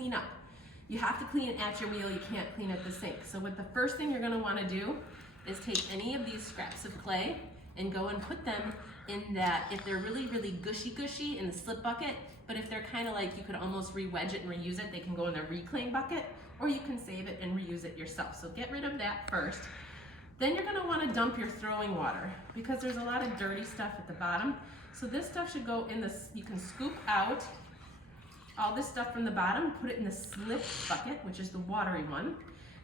clean up. You have to clean at your wheel, you can't clean at the sink. So what the first thing you're gonna wanna do is take any of these scraps of clay and go and put them in that, if they're really, really gushy, in the slip bucket, but if they're kind of like, you could almost re-wedge it and reuse it, they can go in the reclaim bucket, or you can save it and reuse it yourself. So get rid of that first. Then you're gonna wanna dump your throwing water because there's a lot of dirty stuff at the bottom. So this stuff should go in this, you can scoop out all this stuff from the bottom, put it in the slip bucket, which is the watery one.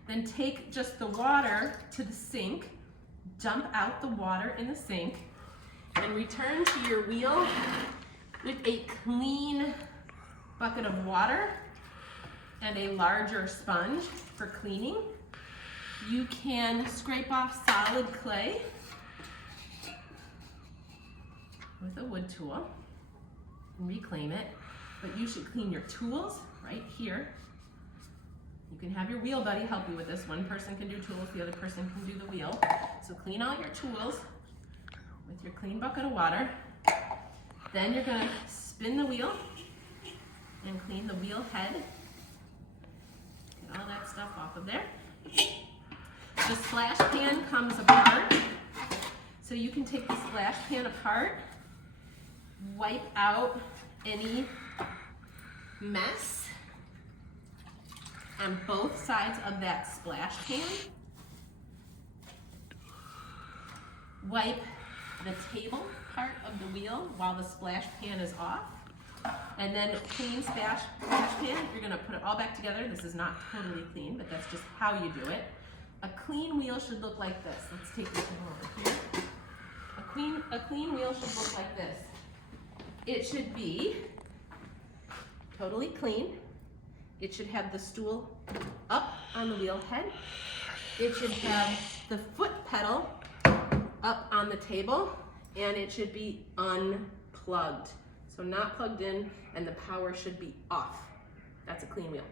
Then take just the water to the sink, dump out the water in the sink, and return to your wheel with a clean bucket of water and a larger sponge for cleaning. You can scrape off solid clay with a wood tool and reclaim it, but you should clean your tools right here. You can have your wheel buddy help you with this. One person can do tools, the other person can do the wheel. So clean all your tools with your clean bucket of water. Then you're gonna spin the wheel and clean the wheel head. Get all that stuff off of there. The splash pan comes apart. So you can take the splash pan apart, wipe out any mess on both sides of that splash pan. Wipe the table part of the wheel while the splash pan is off. And then clean splash pan, you're gonna put it all back together. This is not totally clean, but that's just how you do it. A clean wheel should look like this. Let's take this one over here. A clean wheel should look like this. It should be totally clean. It should have the stool up on the wheel head. It should have the foot pedal up on the table, and it should be unplugged. So not plugged in, and the power should be off. That's a clean wheel.